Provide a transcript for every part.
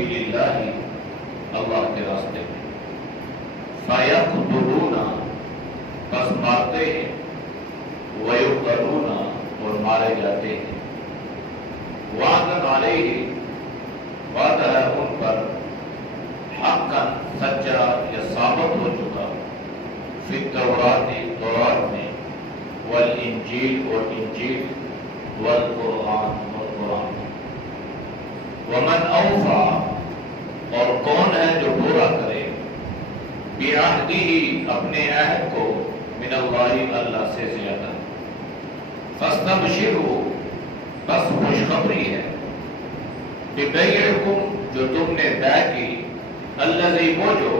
سبیل اللہ، اللہ کے راستے میں، فیقتلون، بس مارتے ہیں، ویقتلون، اور مارے جاتے ہیں، وعدن علیہ، وعدہ ہے ان پر، حقا، سچا یا ثابت ہو چکا، فی التوراۃ، تورات میں، والانجیل، اور انجیل، والقرآن، اور قرآن، ومن اوفی، اور کون ہے جو پورا کرے، بعہدہ، اپنے عہد کو، من اللہ، اللہ سے زیادہ، فاستبشروا، بس خوشخبری ہے، ببیعکم، جو تم نے طے کی، الذی، وہ جو،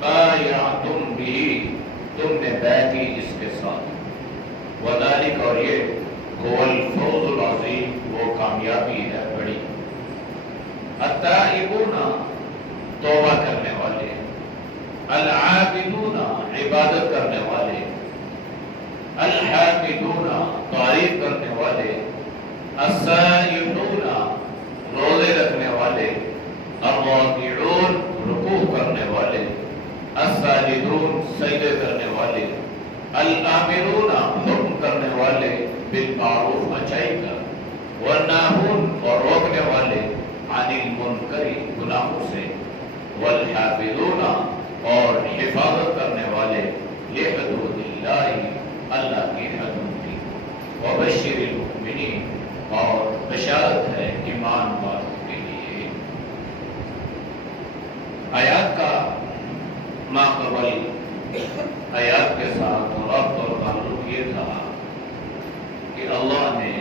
بایعتم بہ، تم نے طے کی اس کے ساتھ، وذالک، اور یہ، هو الفوز العظیم، وہ کامیابی ہے بڑی، التائبون، توبہ کرنے والے، العابدون، عبادت کرنے والے، الحامدون، تعریف کرنے والے، السائحون، روزے رکھنے والے، الراکعون، رکوع کرنے والے، الساجدون، سجدے کرنے والے، الآمرون، حکم کرنے والے، بالمعروف، اچھائی کا، والناہون، اور روکنے والے، عن المنکر، گناہوں سے، والحافظون، اور حفاظت کرنے والے، لحدود اللہ، اللہ کی حدوں کی، وبشر المؤمنین، اور بشارت ہے ایمان والوں کے لیے۔ آیات کا ماقبل آیات کے ساتھ ربط اور تعلق یہ تھا کہ اللہ نے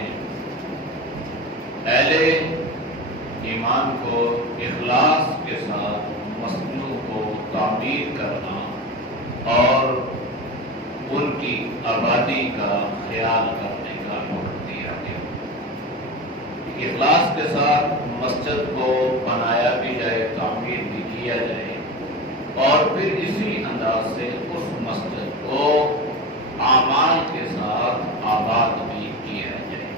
اہل ایمان کو اخلاص کے ساتھ مسجدوں کو تعمیر کرنا اور ان کی آبادی کا خیال کرنے کا حکم دیا گیا۔ اخلاص کے ساتھ مسجد کو بنایا بھی جائے، تعمیر بھی کیا جائے، اور پھر اسی انداز سے اس مسجد کو اعمال کے ساتھ آباد بھی کیا جائے۔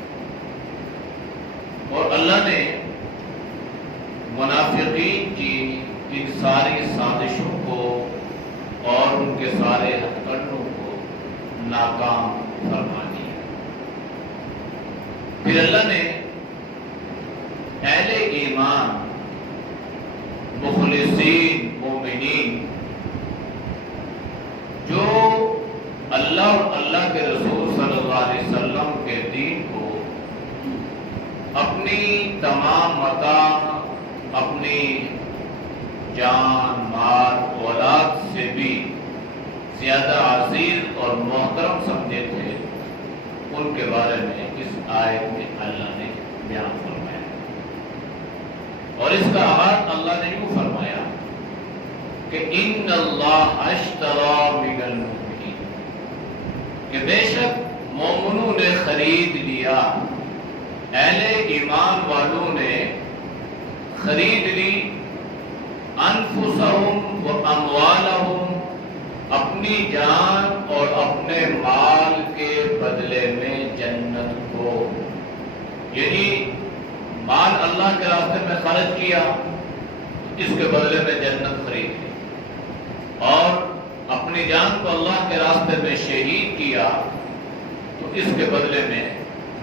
اور اللہ نے منافقین کی ان ساری سازشوں کو اور ان کے سارے ہتھکنڈوں کو ناکام فرما دیا۔ پھر اللہ نے اہل ایمان، مخلصین، مومنین، جو اللہ اور اللہ کے رسول صلی اللہ علیہ وسلم کے دین کو اپنی تمام متاع، اپنی جان، مال، اولاد سے بھی زیادہ عزیز اور محترم سمجھے تھے، ان کے بارے میں اس آیت میں اللہ نے بیان فرمایا۔ اور اس کا آغاز اللہ نے یوں فرمایا کہ ان اللہ اشتری من المؤمنین، کہ بے شک مومنوں نے خرید لیا، اہل ایمان والوں نے خرید لی، انفسہم و اموالہم، اپنی جان اور اپنے مال کے بدلے میں جنت کو، یعنی مال اللہ کے راستے میں خرچ کیا، اس کے بدلے میں جنت خرید لی، اور اپنی جان کو اللہ کے راستے میں شہید کیا تو اس کے بدلے میں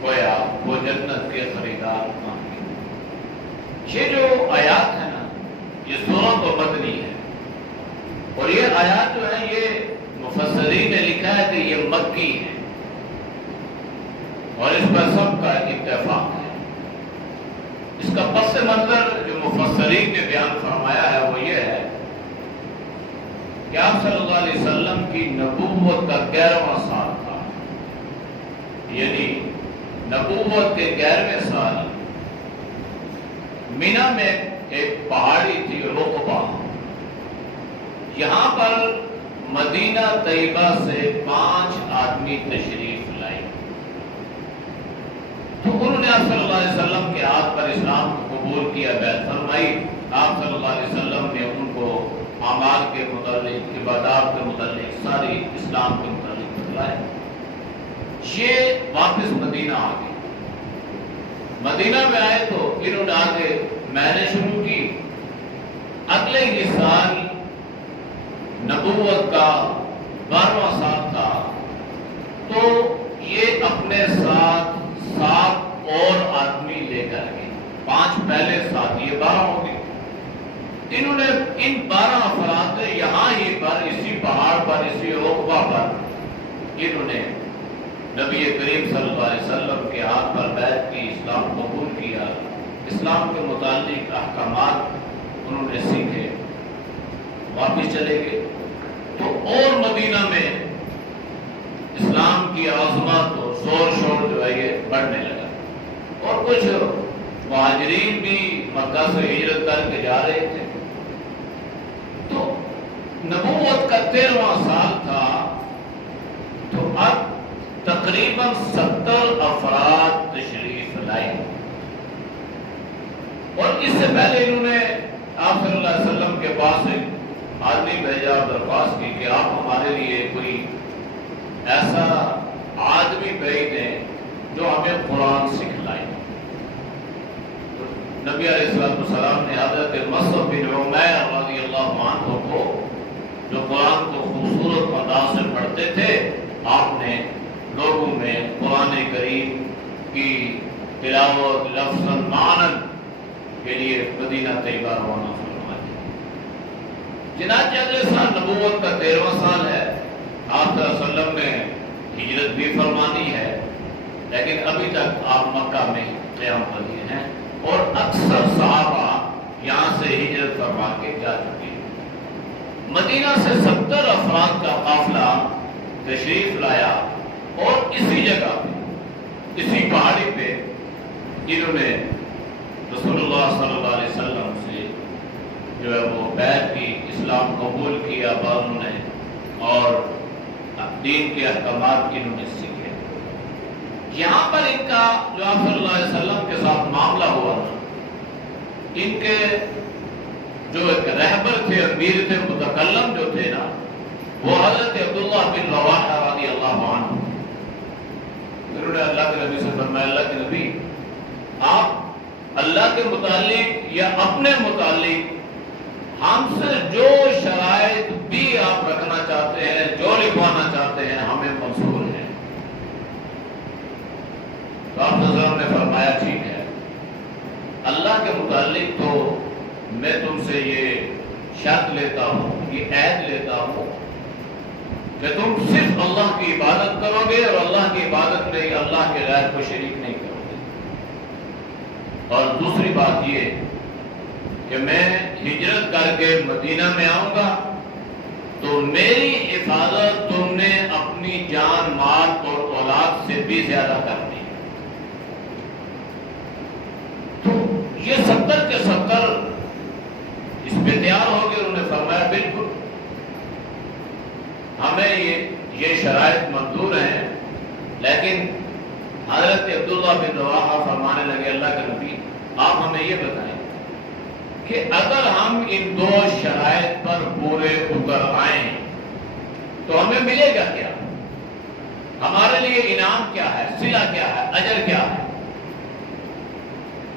گویا وہ جنت کے خریدار مانگے۔ یہ جو آیات ہے نا، یہ سورۃ و مدنی ہے، اور یہ آیات جو ہے یہ مفسرین نے لکھا ہے کہ یہ مکی ہے، اور اس پر سب کا اتفاق ہے۔ اس کا پس منظر جو مفسرین نے بیان فرمایا ہے وہ یہ ہے کہ آپ صلی اللہ علیہ وسلم کی نبوت کا 11واں سال تھا، یعنی نبوت کے 11ویں سال مینا میں ایک پہاڑی تھی رقبہ، یہاں پر مدینہ طیبہ سے 5 آدمی تشریف لائے، تو انہوں نے آپ صلی اللہ علیہ وسلم کے ہاتھ پر اسلام کو قبول کیا، بیعت فرمائی۔ آپ صلی اللہ علیہ وسلم نے ان کو اعمال کے متعلق، عبادات کے متعلق، ساری اسلام کے متعلق بتلایا۔ یہ واپس مدینہ آ گئے، مدینہ میں آئے تو انہوں نے آگے محنت شروع کی اگلے ہی سال نبوت کا 12واں سال تھا، تو یہ اپنے ساتھ 7 اور آدمی لے کر گئے۔ 5 پہلے ساتھ، یہ 12 ہو گئے۔ انہوں نے ان 12 افراد نے یہاں ہی پر، اسی پہاڑ پر، اسی رقبہ پر انہوں نے نبی کریم صلی اللہ علیہ وسلم کے ہاتھ پر بیعت کی، اسلام قبول کیا، اسلام کے متعلق احکامات انہوں نے سیکھے، واپس چلے گئے۔ تو اور مدینہ میں اسلام کی عظمت اور زور شور جو ہے یہ بڑھنے لگا، اور کچھ مہاجرین بھی مکہ سے ہجرت کر کے جا رہے تھے۔ تو نبوت کا 13واں سال تھا، تو اب تقریباً 70 افراد تشریف لائے، اور اس سے پہلے انہوں نے آپ صلی اللہ علیہ وسلم کے پاس ایک آدمی بھیجا، درخواست کی کہ آپ ہمارے لیے کوئی ایسا آدمی بھیج دیں جو ہمیں قرآن سکھلائے۔ تو نبی علیہ السلام نے حضرت مصعب بن عمیر رضی اللہ عنہ کو، جو قرآن کو خوبصورت انداز سے پڑھتے تھے، آپ نے لوگوں میں قرآن کریم کی تلاوت لفظاً معناً کے لیے مدینہ طیبہ روانہ فرما دیا۔ چنانچہ اگلے سال نبوت کا 13واں سال ہے، آپ صلی اللہ علیہ وسلم نے ہجرت بھی فرما دی ہے، لیکن ابھی تک آپ مکہ میں قیام پذیر ہیں، اور اکثر صحابہ یہاں سے ہجرت فرما کے جا چکے ہیں۔ مدینہ سے 70 افراد کا قافلہ تشریف لایا، اور اسی جگہ پہ، اسی پہاڑی پہ انہوں نے رسول اللہ صلی اللہ علیہ وسلم سے جو ہے وہ بیعت کی، اسلام قبول کیا بعضوں نے، اور دین کے احکامات انہوں نے سیکھے۔ یہاں پر ان کا جو آپ صلی اللہ علیہ وسلم کے ساتھ معاملہ ہوا نا، ان کے جو ایک رہبر تھے، امیر تھے، متکلم جو تھے نا، وہ حضرت عبداللہ بن رواحہ رضی اللہ عنہ، انہوں نے اللہ کے نبی سے فرمایا، اللہ کے نبی، آپ اللہ کے متعلق یا اپنے متعلق ہم سے جو شرائط بھی آپ رکھنا چاہتے ہیں، جو لکھوانا چاہتے ہیں، ہمیں منظور ہے۔ تو آپ نے فرمایا ٹھیک ہے، اللہ کے متعلق تو میں تم سے یہ شرط لیتا ہوں، یہ عہد لیتا ہوں کہ تم صرف اللہ کی عبادت کرو گے، اور اللہ کی عبادت میں اللہ کے غیر کو شریک نہیں کرو گے۔ اور دوسری بات یہ کہ میں ہجرت کر کے مدینہ میں آؤں گا، تو میری حفاظت تم نے اپنی جان، مال اور اولاد سے بھی زیادہ کرنی ہے۔ تو یہ 70 کے 70 اس پہ تیار ہو گئے۔ انہوں نے فرمایا بالکل ہمیں یہ شرائط منظور ہیں، لیکن حضرت عبداللہ بن رواحہ فرمانے لگے، اللہ کے نبی آپ ہمیں یہ بتائیں کہ اگر ہم ان 2 شرائط پر پورے اتر آئیں تو ہمیں ملے گا کیا؟ ہمارے لیے انعام کیا ہے، صلہ کیا ہے، اجر کیا ہے؟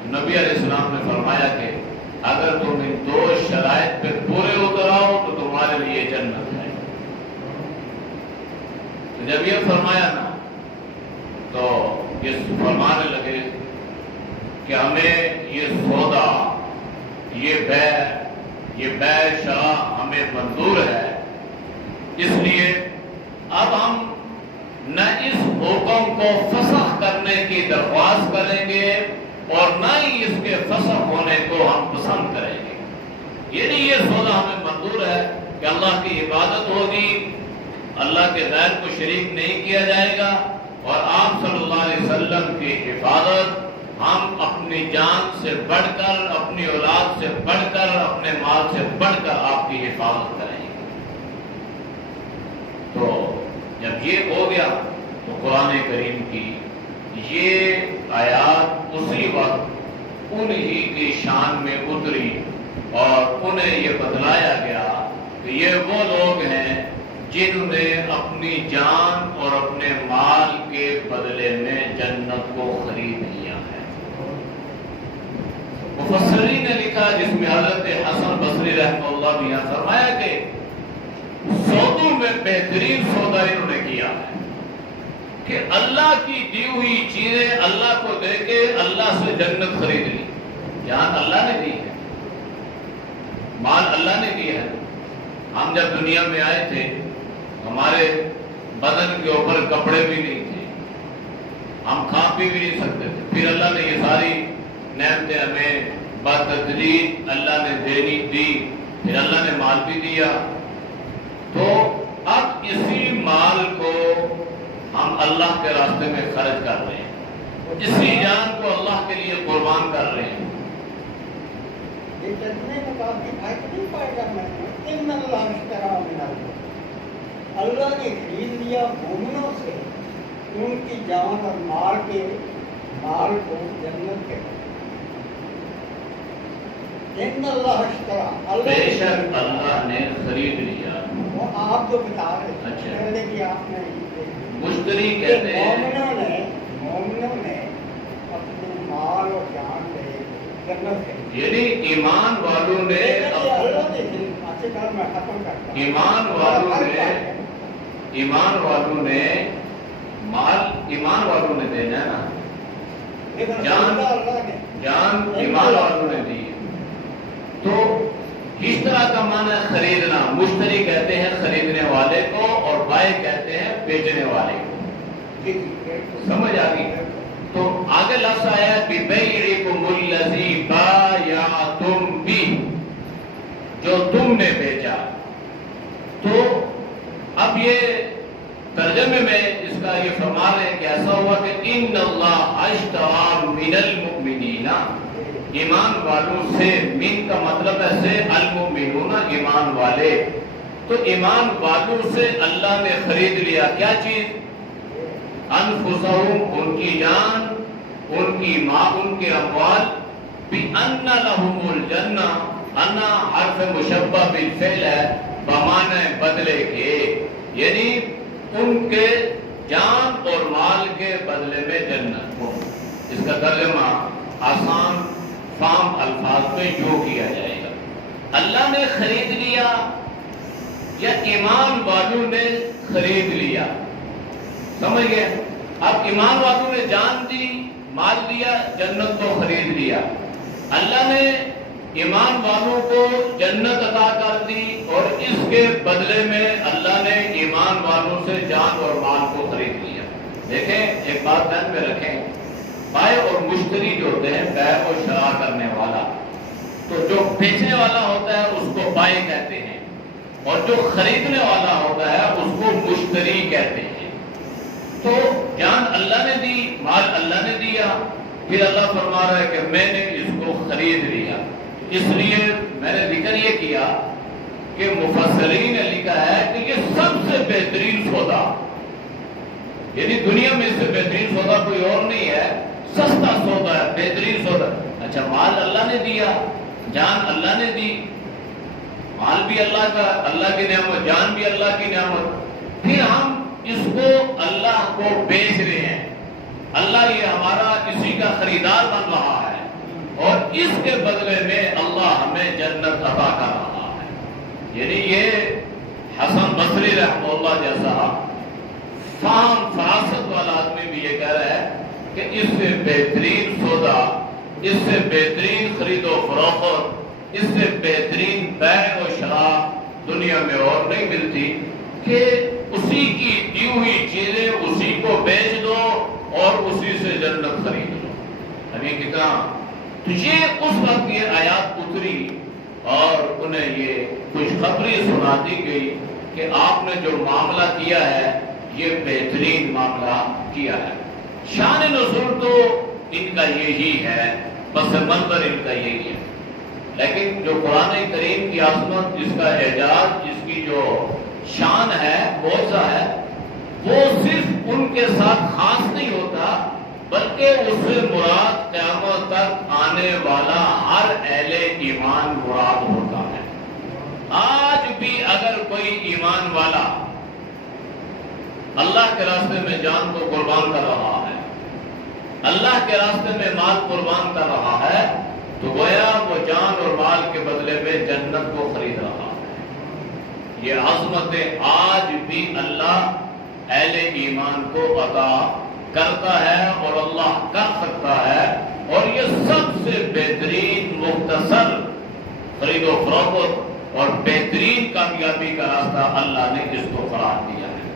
نبی علیہ السلام نے فرمایا کہ اگر تم ان 2 شرائط پہ پورے اتر آؤ تو تمہارے لیے جنت ہے۔ جب یہ فرمایا نا، تو یہ فرمانے لگے کہ ہمیں یہ سودا، یہ بیع شرع ہمیں منظور ہے، اس لیے اب ہم نہ اس حکم کو فسخ کرنے کی درخواست کریں گے، اور نہ ہی اس کے فسخ ہونے کو ہم پسند کریں گے۔ یعنی یہ سودا ہمیں منظور ہے کہ اللہ کی عبادت ہوگی، اللہ کے غیر کو شریک نہیں کیا جائے گا، اور آپ صلی اللہ علیہ وسلم کی حفاظت ہم اپنی جان سے بڑھ کر، اپنی اولاد سے بڑھ کر، اپنے مال سے بڑھ کر آپ کی حفاظت کریں گے۔ تو جب یہ ہو گیا تو قرآن کریم کی یہ آیات اسی وقت انہی کی شان میں اتری، اور انہیں یہ بتلایا گیا کہ یہ وہ لوگ ہیں جنہوں نے اپنی جان اور اپنے مال کے بدلے میں جنت کو خرید لیا ہے۔ مفسرین نے لکھا، جس میں حضرت حسن بصری رحمہ اللہ نے فرمایا کہ سودوں میں بہترین سودا انہوں نے کیا ہے کہ اللہ کی دی ہوئی چیزیں اللہ کو دے کے اللہ سے جنت خرید لی. جان اللہ نے دی ہے, مال اللہ نے دیا ہے. ہم جب دنیا میں آئے تھے ہمارے بدن کے اوپر کپڑے بھی نہیں تھے, ہم کھا پی بھی نہیں سکتے تھے. پھر اللہ نے یہ ساری نعمتیں ہمیں بتدریج اللہ نے دینی دی, پھر اللہ نے مال بھی دیا. تو اب اسی مال کو ہم اللہ کے راستے میں خرچ کر رہے ہیں, اسی جان کو اللہ کے لیے قربان کر رہے ہیں. اللہ نے خرید لیا مومنوں سے ان کی جان اور مال کو جنت کے. بے شک اللہ نے خرید لیا. وہ آپ جو بتا رہے اچھا. تھے پہلے کہ آپ نے مشتری کہتے ہیں مومنوں نے اپنے مال اور جان لے جنت کے. یعنی ایمان والوں نے ایمان والوں نے دینا ہے نا, جان ایمان والوں نے دی. تو اس طرح کا معنی ہے خریدنا. مشتری کہتے ہیں خریدنے والے کو اور بائع کہتے ہیں بیچنے والے کو. سمجھ آ گئی؟ تو آگے لفظ آیا بِبَيْعِكُمُ الَّذِي بَايَعْتُمْ بِهِ, جو تم نے بیچا. تو اب یہ ترجمے میں اس کا یہ فرما رہے ہیں کہ ایسا ہوا کہ ان اللہ اشتری من المؤمنین, ایمان والوں سے, من کا مطلب ہے سے, المؤمنون ایمان والے. تو ایمان والوں سے اللہ نے خرید لیا کیا چیز؟ انفسہم, ان کی جان, ان کی ماں, ان کے اموال. بِأَنَّ لَهُمُ الْجَنَّةَ, انا حرف مشبہ بالفعل ہے بمعنی بدلے کے, یعنی ان کے جان اور مال کے بدلے میں جنت ہو. اس کا ترجمہ آسان فام الفاظ میں یوں کیا جائے گا, اللہ نے خرید لیا یا ایمان والوں نے خرید لیا. سمجھ گئے؟ اب ایمان والوں نے جان دی, مال دیا, جنت کو خرید لیا. اللہ نے ایمان والوں کو جنت عطا کر دی اور اس کے بدلے میں اللہ نے ایمان والوں سے جان اور مال کو خرید لیا. دیکھیں ایک بات ذہن میں رکھیں, بائع اور مشتری جو ہوتے ہیں, بیع و شراء کرنے والا, تو جو بیچنے والا ہوتا ہے اس کو بائع کہتے ہیں اور جو خریدنے والا ہوتا ہے اس کو مشتری کہتے ہیں. تو جان اللہ نے دی, مال اللہ نے دیا, پھر اللہ فرما رہا ہے کہ میں نے اس کو خرید لیا. اس لیے میں نے ذکر یہ کیا کہ مفسرین نے لکھا ہے کہ یہ سب سے بہترین سودا, یعنی دنیا میں اس سے بہترین سودا کوئی اور نہیں ہے, سستا سودا ہے, بہترین سودا. اچھا, مال اللہ نے دیا, جان اللہ نے دی, مال بھی اللہ کا, اللہ کی نعمت, جان بھی اللہ کی نعمت. پھر ہم اس کو اللہ کو بیچ رہے ہیں, اللہ یہ ہمارا اسی کا خریدار بن رہا ہے اور اس کے بدلے میں اللہ ہمیں جنت عطا کر رہا ہے. یعنی یہ حسن بصری رحمہ اللہ جیسا فہم فراست والا آدمی بھی یہ کہہ رہا ہے کہ اس سے بہترین سودا, اس سے بہترین خرید و فروخت, اس سے بہترین بیع و شراء دنیا میں اور نہیں ملتی کہ اسی کی دی ہوئی چیزیں اسی کو بیچ دو اور اسی سے جنت خرید لو. ابھی کتنا تو یہ اس وقت یہ آیات اتری اور انہیں یہ خوشخبری سنا دی گئی کہ آپ نے جو معاملہ کیا ہے یہ بہترین معاملہ کیا ہے. شان نزول تو ان کا یہی ہے, پس منظر ان کا یہی ہے. لیکن جو قرآن کریم کی عظمت, جس کا اعجاز, جس کی جو شان ہے, معجزہ ہے, وہ صرف ان کے ساتھ خاص نہیں ہوتا بلکہ اس سے مراد قیامت تک آنے والا ہر اہل ایمان مراد ہوتا ہے. آج بھی اگر کوئی ایمان والا اللہ کے راستے میں جان کو قربان کر رہا ہے, اللہ کے راستے میں مال قربان کر رہا ہے, تو گویا وہ جان اور مال کے بدلے میں جنت کو خرید یہ عظمتیں آج بھی اللہ اہل ایمان کو عطا کرتا ہے اور اللہ کر سکتا ہے، اور یہ سب سے بہترین مختصر خرید و فروخت اور بہترین کامیابی کا راستہ اللہ نے اس کو قرار دیا ہے۔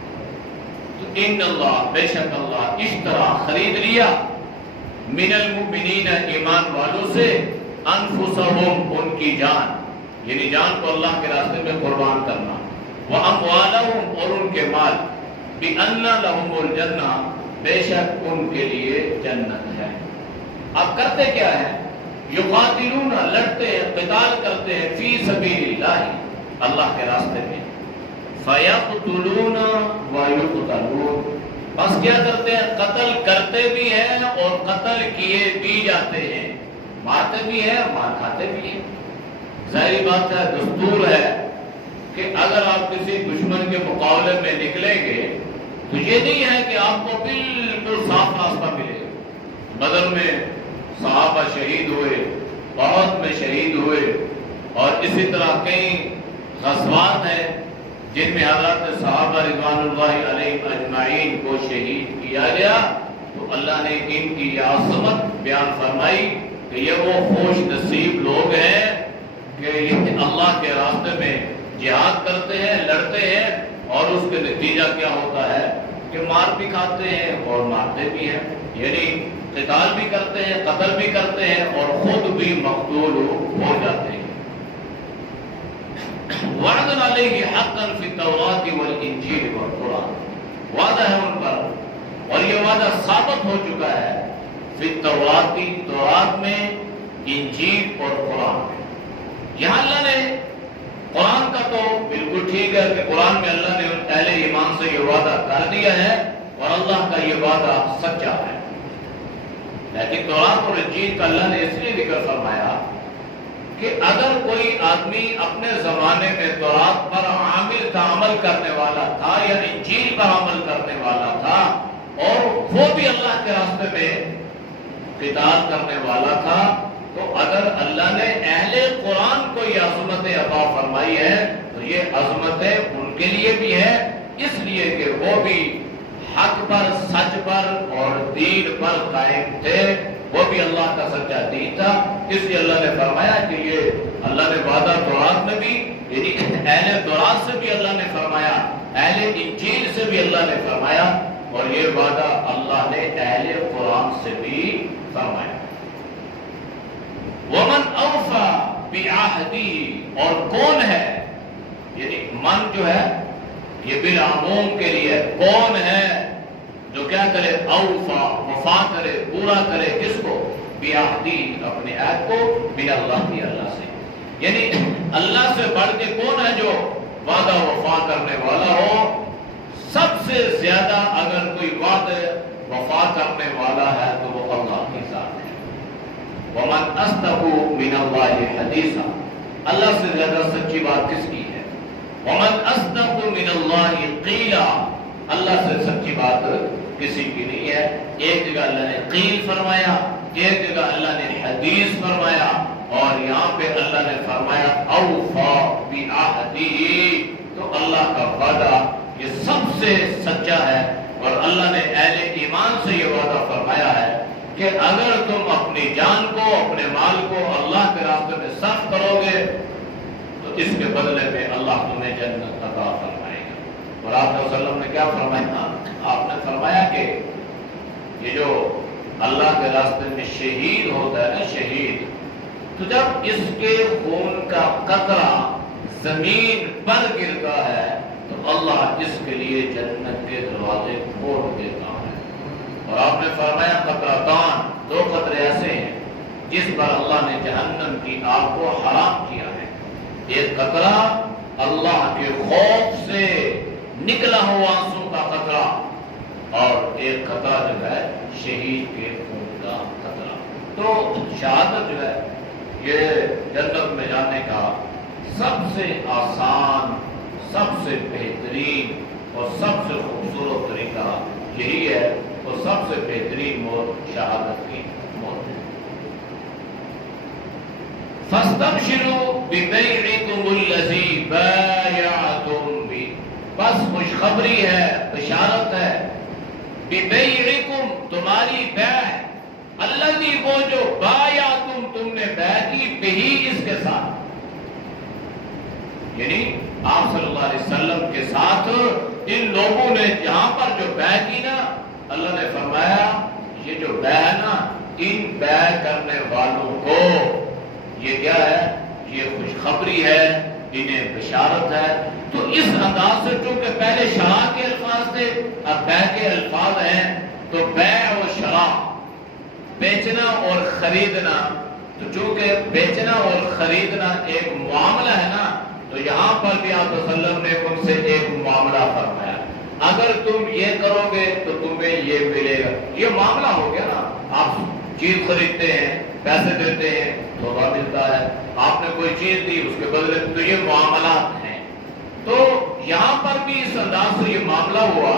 تو ان اللہ، بے شک اللہ اشترا خرید لیا، من المؤمنین ایمان والوں سے، انفسہم ان کی جان، یعنی جان کو اللہ کے راستے میں قربان کرنا، واموالہم اور ان کے مال، بِأَنَّ لَهُمُ الْجَنَّةَ بے شک ان کے لیے جنت ہے۔ اب کرتے کیا ہے؟ یقاتلون لڑتے ہیں، قتال کرتے ہیں، فی سبیل اللہ اللہ کے راستے میں، فیقتلون ویقتلون بس کیا کرتے ہیں؟ قتل کرتے بھی ہیں اور قتل کیے بھی جاتے ہیں، مارتے بھی ہیں، مار کھاتے بھی ہیں۔ ظاہری بات ہے، دستور ہے کہ اگر آپ کسی دشمن کے مقابلے میں نکلیں گے تو یہ نہیں ہے کہ آپ کو بالکل صاف راستہ ملے۔ بدر میں صحابہ شہید ہوئے، احد میں شہید ہوئے، اور اسی طرح کئی غزوات ہیں جن میں حضرات صحابہ رضوان اللہ علیہ اجمعین کو شہید کیا گیا، تو اللہ نے ان کی یہ عظمت بیان فرمائی کہ یہ وہ خوش نصیب لوگ ہیں کہ یہ اللہ کے راستے میں جہاد کرتے ہیں، لڑتے ہیں، اور اس کے نتیجہ کیا ہوتا ہے کہ مار بھی کھاتے ہیں اور مارتے بھی ہیں، یعنی قتال بھی کرتے ہیں، قتل بھی کرتے ہیں اور خود بھی مقتول ہو جاتے ہیں۔ وعدن علیہ حقا فی التوراۃ والانجیل والقرآن، وعدہ ہے ان پر اور یہ وعدہ ثابت ہو چکا ہے فی التوراۃ، تورات میں، انجیل اور قرآن میں۔ یہاں اللہ نے قرآن کا تو بالکل ٹھیک ہے کہ قرآن میں اللہ نے اہل ایمان سے یہ وعدہ کر دیا ہے اور اللہ کا یہ وعدہ سچا ہے، لیکن تورات اور انجیل کا اللہ نے اس لیے ذکر فرمایا کہ اگر کوئی آدمی اپنے زمانے میں تورات پر عامل تھا، عمل کرنے والا تھا، یا انجیل پر عمل کرنے والا تھا، اور وہ بھی اللہ کے راستے میں قتال کرنے والا تھا، تو اگر اللہ نے اہل قرآن کو یہ عظمتیں عطا فرمائی ہے تو یہ عظمتیں ان کے لیے بھی ہے، اس لیے کہ وہ بھی حق پر، سچ پر اور دین پر قائم تھے، وہ بھی اللہ کا سچا دین تھا۔ اس لیے اللہ نے فرمایا کہ یہ اللہ نے وعدہ تورات میں بھی، یعنی اہل تورات سے بھی اللہ نے فرمایا، اہل انجیل سے بھی اللہ نے فرمایا، اور یہ وعدہ اللہ نے اہل قرآن سے بھی فرمایا۔ وَمَنْ أَوْفَى بِعَهْدِهِ اور کون ہے، یعنی من جو ہے یہ بالعموم کے لیے، کون ہے جو کیا کرے؟ اوفا، وفا کرے، پورا کرے، کس کو؟ بِعَهْدِهِ اپنے عہد کو، من اللہ کی، اللہ سے، یعنی اللہ سے بڑھ کے کون ہے جو وعدہ وفا کرنے والا ہو؟ سب سے زیادہ اگر کوئی وعدہ وفا کرنے والا ہے تو وہ اللہ کے ساتھ ہے۔ وَمَنْ أَصْدَقُ مِنَ اللَّهِ حَدِيثًا اللہ سے زیادہ سچی بات کس کی ہے؟ وَمَنْ أَصْدَقُ مِنَ اللَّهِ قِيلًا اللہ سے سچی بات کسی کی نہیں ہے۔ ایک جگہ اللہ نے قیل فرمایا، ایک جگہ اللہ نے حدیث فرمایا، اور یہاں پہ اللہ نے فرمایا اوفا بعہدہ، تو اللہ کا وعدہ یہ سب سے سچا ہے، اور اللہ نے اہل ایمان سے یہ وعدہ فرمایا ہے کہ اگر تم اپنی جان کو، اپنے مال کو اللہ کے راستے میں صرف کرو گے تو اس کے بدلے میں اللہ تمہیں جنت عطا فرمائے گا۔ اور آپ صلی اللہ علیہ وسلم نے کیا فرمایا؟ آپ نے فرمایا کہ یہ جو اللہ کے راستے میں شہید ہوتا ہے نا، شہید، تو جب اس کے خون کا قطرہ زمین پر گرتا ہے تو اللہ اس کے لیے جنت کے دروازے کھول دیتا ہے۔ اور آپ نے فرمایا قطرتان، دو قطرے ایسے ہیں جس پر اللہ نے جہنم کی آگ کو حرام کیا ہے۔ ایک قطرہ اللہ کے خوف سے نکلا ہوا آنسو کا قطرہ، اور ایک قطرہ جو ہے شہید کے خون کا قطرہ۔ تو شہادت جو ہے یہ جنت میں جانے کا سب سے آسان، سب سے بہترین اور سب سے خوبصورت طریقہ یہی ہے، اور سب سے بہترین موت شہادت کی موت ہے۔ فَاسْتَبْشِرُوا بِبَيْعِكُمُ الَّذِي بَايَعْتُم خوشخبری ہے، بشارت ہے، بِبَيْعِكُمْ تمہاری بیع، الذی وہ جو بایعتم تم نے بیع کی بہی اس کے ساتھ، یعنی آپ صلی اللہ علیہ وسلم کے ساتھ ان لوگوں نے جہاں پر جو بیع کی نا، اللہ نے فرمایا یہ جو بیع ہے نا، ان بیع کرنے والوں کو یہ کیا ہے؟ یہ خوشخبری ہے، انہیں بشارت ہے۔ تو اس انداز سے چونکہ پہلے شرع کے الفاظ تھے، اب بیع کے الفاظ ہیں، تو بیع و شرع، بیچنا اور خریدنا، تو چونکہ بیچنا اور خریدنا ایک معاملہ ہے نا، تو یہاں پر بھی آپ صلی اللہ علیہ وسلم نے ان سے ایک معاملہ فرمایا، اگر تم یہ کرو گے تو تمہیں یہ ملے گا۔ یہ معاملہ ہو گیا نا، آپ چیز خریدتے ہیں، پیسے دیتے ہیں، تحفہ ملتا ہے، آپ نے کوئی چیز دی اس کے بدلے، تو یہ معاملات ہیں۔ تو یہاں پر بھی اس انداز سے یہ معاملہ ہوا،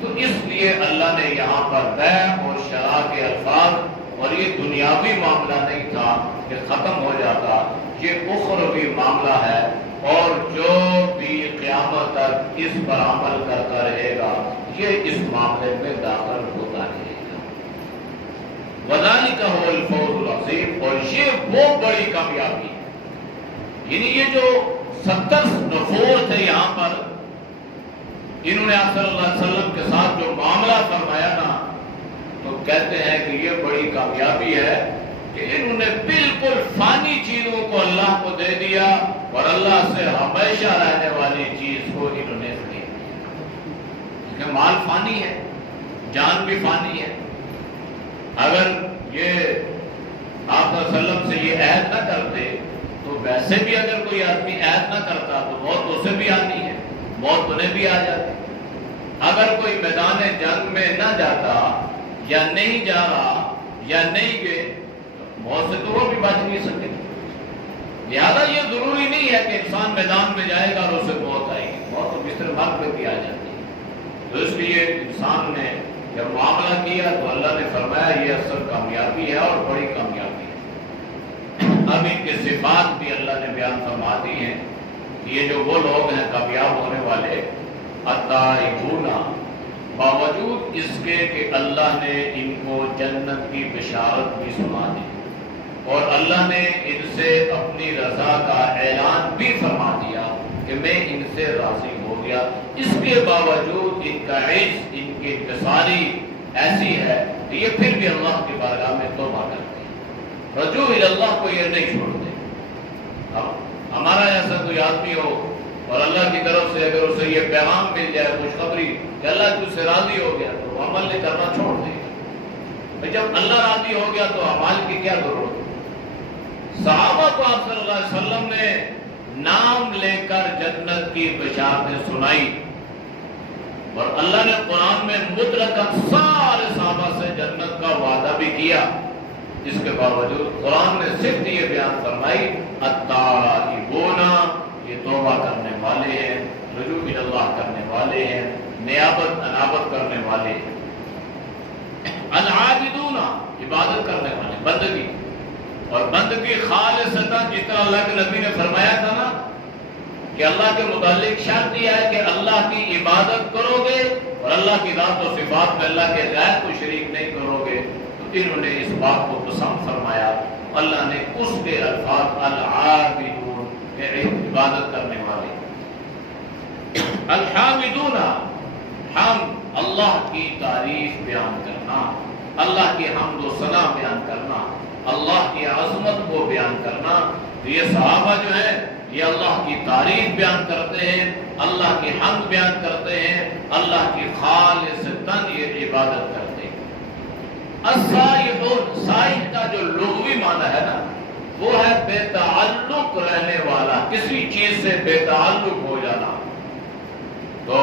تو اس لیے اللہ نے یہاں پر بیع اور شرع کے الفاظ، اور یہ دنیاوی معاملہ نہیں تھا کہ ختم ہو جاتا، یہ اخروی معاملہ ہے، اور جو بھی قیامت تک اس پر عمل کرتا رہے گا یہ اس معاملے میں داخل ہوتا رہے گا۔ وَذَلِكَ هُوَ الْفَوْزُ الْعَظِيمُ، اور یہ وہ بڑی کامیابی، یعنی یہ جو 70 نفور تھے یہاں پر، انہوں نے آپ صلی اللہ علیہ وسلم کے ساتھ جو معاملہ فرمایا نا، تو کہتے ہیں کہ یہ بڑی کامیابی ہے کہ انہوں نے بالکل فانی چیزوں کو اللہ کو دے دیا، اور اللہ سے ہمیشہ رہنے والی چیز کو انہوں نے خرید لیا، کہ مال فانی ہے، جان بھی فانی ہے۔ اگر یہ آپ صلی اللہ علیہ وسلم سے یہ عہد نہ کرتے، تو ویسے بھی اگر کوئی آدمی عہد نہ کرتا تو موت اسے بھی آنی ہے، موت انہیں بھی آ جاتی۔ اگر کوئی میدان جنگ میں نہ جاتا، یا نہیں جا رہا، یا نہیں گئے، موت سے تو وہ بھی بچ نہیں سکے۔ لہذا یہ ضروری نہیں ہے کہ انسان میدان میں جائے گا اور اسے موت آئے گی، موت تو بستر مرگ پہ بھی آ جاتی ہے۔ تو اس لیے انسان نے جب معاملہ کیا تو اللہ نے فرمایا یہ اصل کامیابی ہے اور بڑی کامیابی ہے۔ اب ان کے صفات بھی اللہ نے بیان فرما دی ہیں، یہ جو وہ لوگ ہیں کامیاب ہونے والے، التائبون، باوجود اس کے کہ اللہ نے ان کو جنت کی بشارت بھی سنا دی، اور اللہ نے ان سے اپنی رضا کا اعلان بھی فرما دیا کہ میں ان سے راضی ہو گیا، اس کے باوجود ان کا عجز، ان کی انکساری ایسی ہے کہ یہ پھر بھی اللہ کی بارگاہ میں توبہ کرتے ہیں، رجوع الی اللہ کو یہ نہیں چھوڑتے۔ اب ہمارا ایسا کوئی آدمی ہو اور اللہ کی طرف سے اگر اسے یہ پیغام مل جائے، خوشخبری کہ اللہ تجھ سے راضی ہو گیا، تو وہ عمل نہیں کرنا چھوڑ دے گا۔ جب اللہ راضی ہو گیا تو اعمال کی کیا ضرورت ہے؟ صحابہ کو آپ صلی اللہ علیہ وسلم نے نام لے کر جنت کی بشارتیں سنائی، اور اللہ نے قرآن میں مطلقاً سارے صحابہ سے جنت کا وعدہ بھی کیا۔ اس کے باوجود قرآن نے صرف یہ بیان فرمائی، التائبون، یہ توبہ کرنے والے ہیں، رجوع الی اللہ کرنے والے ہیں، نیابت انابت کرنے والے ہیں، العابدون، عبادت کرنے والے، بندگی، اور بندگی خالصتاً، جس طرح اللہ کے نبی نے فرمایا تھا نا کہ اللہ کے متعلق شرط یہ ہے کہ اللہ کی عبادت کرو گے اور اللہ کی ذات و صفات میں اللہ کے غیر کو شریک نہیں کرو گے، تو انہوں نے اس بات کو پسند فرمایا۔ اللہ نے اس کے الفاظ العابدون، عبادت کرنے والے، الحامدون، ہم اللہ کی تعریف بیان کرنا، اللہ کی حمد و ثنا بیان کرنا، اللہ کی عظمت کو بیان کرنا۔ تو یہ صحابہ جو ہیں یہ اللہ کی تعریف بیان کرتے ہیں، اللہ کی حمد بیان کرتے ہیں، اللہ کی خالصتاً یہ عبادت کرتے ہیں۔ السائحون، سائح کا جو لغوی معنی ہے نا، وہ ہے بے تعلق رہنے والا، کسی چیز سے بے تعلق ہو جانا۔ تو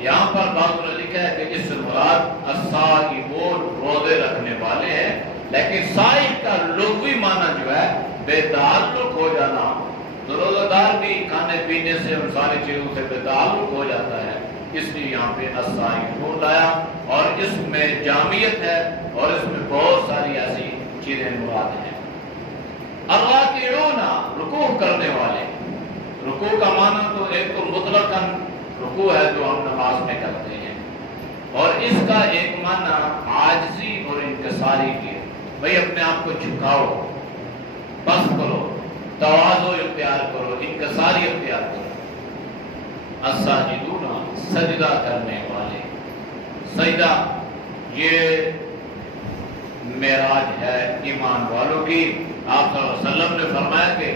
یہاں پر بعض نے لکھا ہے کہ اس سے مراد السائحون، روزے رکھنے والے ہیں، لیکن سائح کا لغوی معنی جو ہے بے تعلق ہو جانا۔ تو روزہ دار بھی کھانے پینے سے اور ساری چیزوں سے بے تعلق ہو جاتا ہے، اس لیے یہاں پہ السائحون لایا، اور اس میں جامعیت ہے اور اس میں بہت ساری ایسی چیزیں مراد ہیں۔ الراکعون، رکوع کرنے والے، رکوع کا معنی تو ایک تو مطلقاً رکوع ہے جو ہم نماز میں کرتے ہیں، اور اس کا ایک معنی عاجزی اور انکساری کی ہے۔ بھئی اپنے آپ کو جھکاؤ، بس کرو، تواضع اختیار کرو، انکساری اختیار کرو۔ الساجدون، سجدہ کرنے والے۔ سجدہ یہ معراج ہے ایمان والوں کی۔ آپ صلی اللہ علیہ وسلم نے فرمایا کہ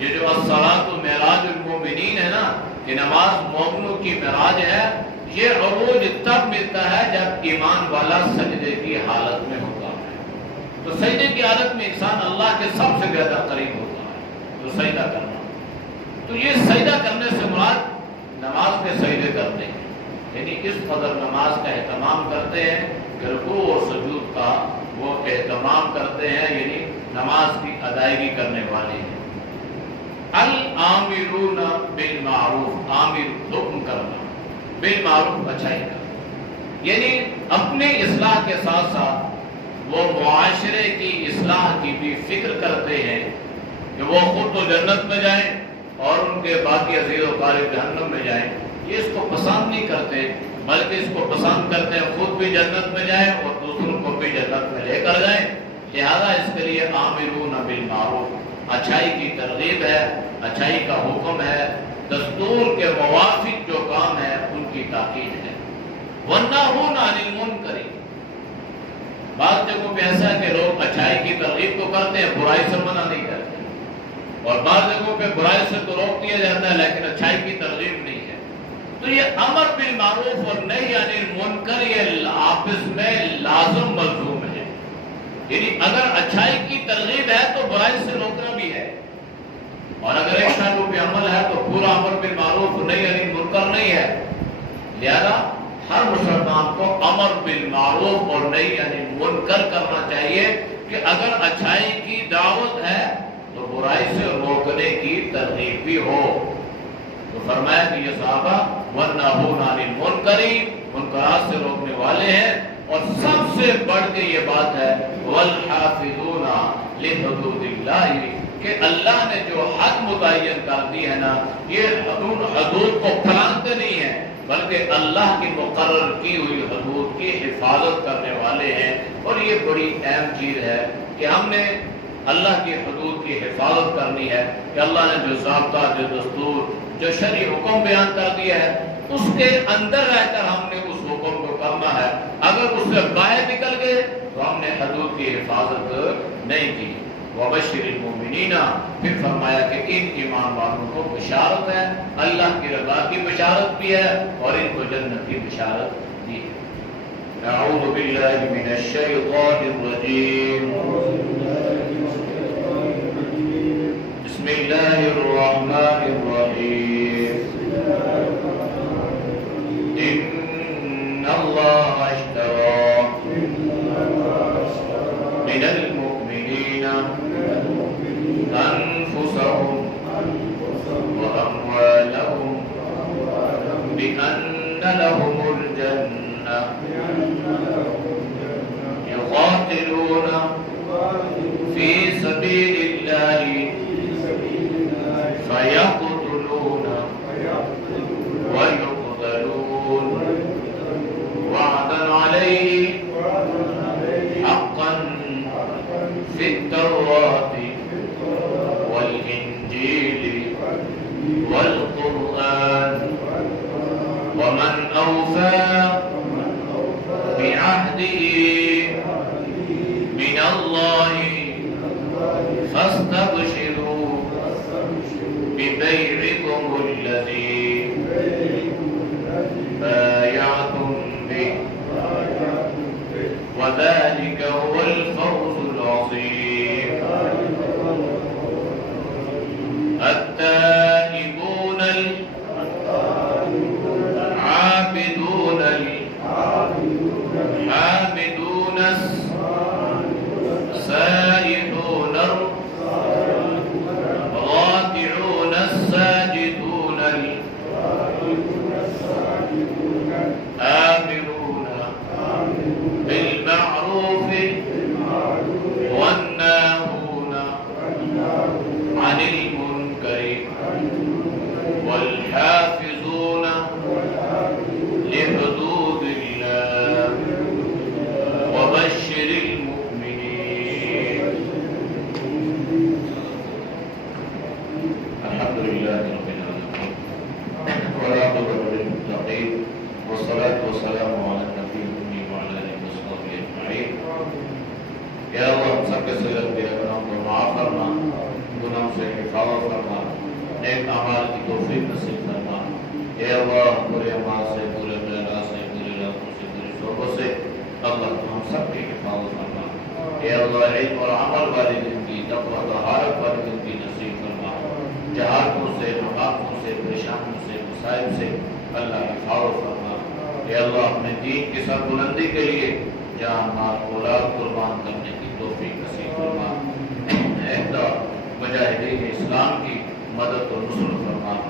یہ جو الصلاۃ معراج المومنین ہے نا، کہ نماز مومنوں کی معراج ہے، یہ عروج تب ملتا ہے جب ایمان والا سجدے کی حالت میں ہوتا ہے۔ تو سجدے کی حالت میں انسان اللہ کے سب سے زیادہ قریب ہوتا ہے، تو سجدہ کرنا۔ تو یہ سجدہ کرنے سے مراد نماز کے سجدے کرتے ہیں، یعنی اس قدر نماز کا اہتمام کرتے ہیں کہ رکوع اور سجود کا وہ اہتمام کرتے ہیں، یعنی نماز کی ادائیگی کرنے والے ہیں۔ العامرون بالمعروف، عامر حکم کرنا، بالمعروف اچھائی کرنا، یعنی اپنے اصلاح کے ساتھ ساتھ وہ معاشرے کی اصلاح کی بھی فکر کرتے ہیں کہ وہ خود تو جنت میں جائیں اور ان کے باقی عزیز و قارب جہنم میں جائیں۔ یہ اس کو پسند نہیں کرتے، بلکہ اس کو پسند کرتے ہیں خود بھی جنت میں جائیں اور دوسروں کو بھی جنت میں لے کر جائیں۔ لہذا اس کے لیے آمرون بالمعروف، اچھائی کی ترغیب ہے، اچھائی کا حکم ہے، دستور کے موافق جو کام ہے ان کی تاکید ہے۔ وَالنَّاهُونَ عَنِ الْمُنْكَرِ، بعض جگہوں پہ ایسا ہے کہ لوگ اچھائی کی ترغیب تو کرتے ہیں، برائی سے منع نہیں کرتے، اور بعض جگہوں پہ برائی سے تو روک دیا جاتا ہے لیکن اچھائی کی ترغیب نہیں ہے۔ تو یہ امر بالمعروف اور نہی عن المنکر یہ آپس میں لازم ملزوم ہے، یعنی اگر اچھائی کی ترغیب ہے تو برائی سے روکنا بھی ہے، اور اگر ایک شاہ پہ عمل ہے تو پورا امر بالمعروف اور نہی عن المنکر نہیں ہے۔ لہذا ہر مسلمان کو امر بالمعروف اور نہی عن المنکر کرنا چاہیے کہ اگر اچھائی کی دعوت ہے تو برائی سے روکنے کی ترغیب بھی ہو۔ تو فرمایا کہ یہ صحابہ وَالنَّاهُونَ عَنِ الْمُنْكَرِ، منکرات سے روکنے والے ہیں، اور سب سے بڑھ کے یہ بات ہے وَالْحَافِظُونَ لِحُدُودِ اللَّهِ، کہ اللہ نے جو حد متعین کر دی ہے نا، یہ حدود کو پھلانتے نہیں ہیں بلکہ اللہ کی مقرر کی ہوئی حدود کی حفاظت کرنے والے ہیں۔ اور یہ بڑی اہم چیز ہے کہ ہم نے اللہ کی حدود کی حفاظت کرنی ہے، کہ اللہ نے جو ضابطہ، جو دستور، جو شرعی حکم بیان کر دیا ہے اس کے اندر رہ کر ہم نے اس حکم کو کرنا ہے۔ اگر اس سے باہر نکل گئے تو ہم نے حدود کی حفاظت نہیں کی۔ وَبَشِّرِ الْمُؤْمِنِينَ، پھر فرمایا کہ ان ایمان والوں کو بشارت ہے، اللہ کی رضا کی بشارت بھی ہے اور ان کو جنت کی بشارت دی ہے۔ اعوذ باللہ من الشیطان الرجیم، بسم اللہ الرحمن الرحیم، ان اللہ اشترى من المؤمنین انفسهم واموالهم بان لهم الجنة يقاتلون في سبيل الله فيقتلون ويقتلون وعدا عليه حقا في التوراة والإنجيل والقرآن ومن أوفى بعهده من الله فاستبشروا ببيعكم الذي بايعتم به وذلك هو الفوز العظيم. التائبون العابدون الحامدون السائحون الراكعون الساجدون الآمرون بالمعروف والناهون عن المنكر الحمدللہ رب العالمین والعاقبۃ للمتقین والصلاة والسلام علی النبی الأمی وعلی آلہ وصحبہ اجمعین۔ یا اللہ ہم سب کے صغیر کبیرہ گناہوں کو معاف فرما، گناہوں سے حفاظت فرما، نیک اعمال کی توفیق نصیب فرما۔ اے اللہ برے اعمال سے، برے اخلاق سے، برے راتوں سے، برے شعبوں سے اللہ تو ہم سب کی حفاظت فرما۔ اے اللہ علم اور عمل والی زندگی، تقوی و طہارت والی زندگی نصیب فرما۔ جہالتوں سے، مخالفتوں سے، پریشانیوں سے، مصائب سے اللہ حفاظت فرما۔ اے اللہ اپنے دین کی سربلندی کے لیے جان مال اولاد قربان کرنے کی توفیق نصیب فرما۔ اے اللہ مجاہدین اسلام کی مدد و نصرت فرما۔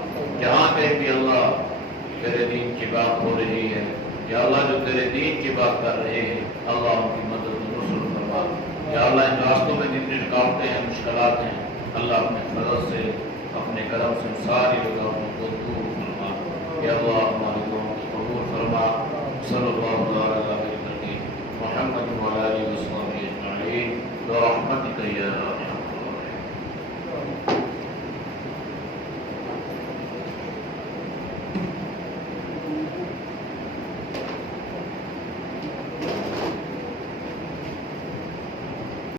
جہاں کہیں بھی اللہ تیرے دین کی بات ہو رہی ہے، یا اللہ جو تیرے دین کی بات کر رہے ہیں، اللہ ان کی مدد و نصرت فرما۔ یا اللہ ان راستوں میں جتنی رکاوٹیں ہیں، مشکلات ہیں، اللہ اپنے فضل سے، اپنے کرم سے ساری رکاوٹوں کو دور فرما۔ یا اللہ ہماری دعاؤں کو قبول فرما۔ صلی اللہ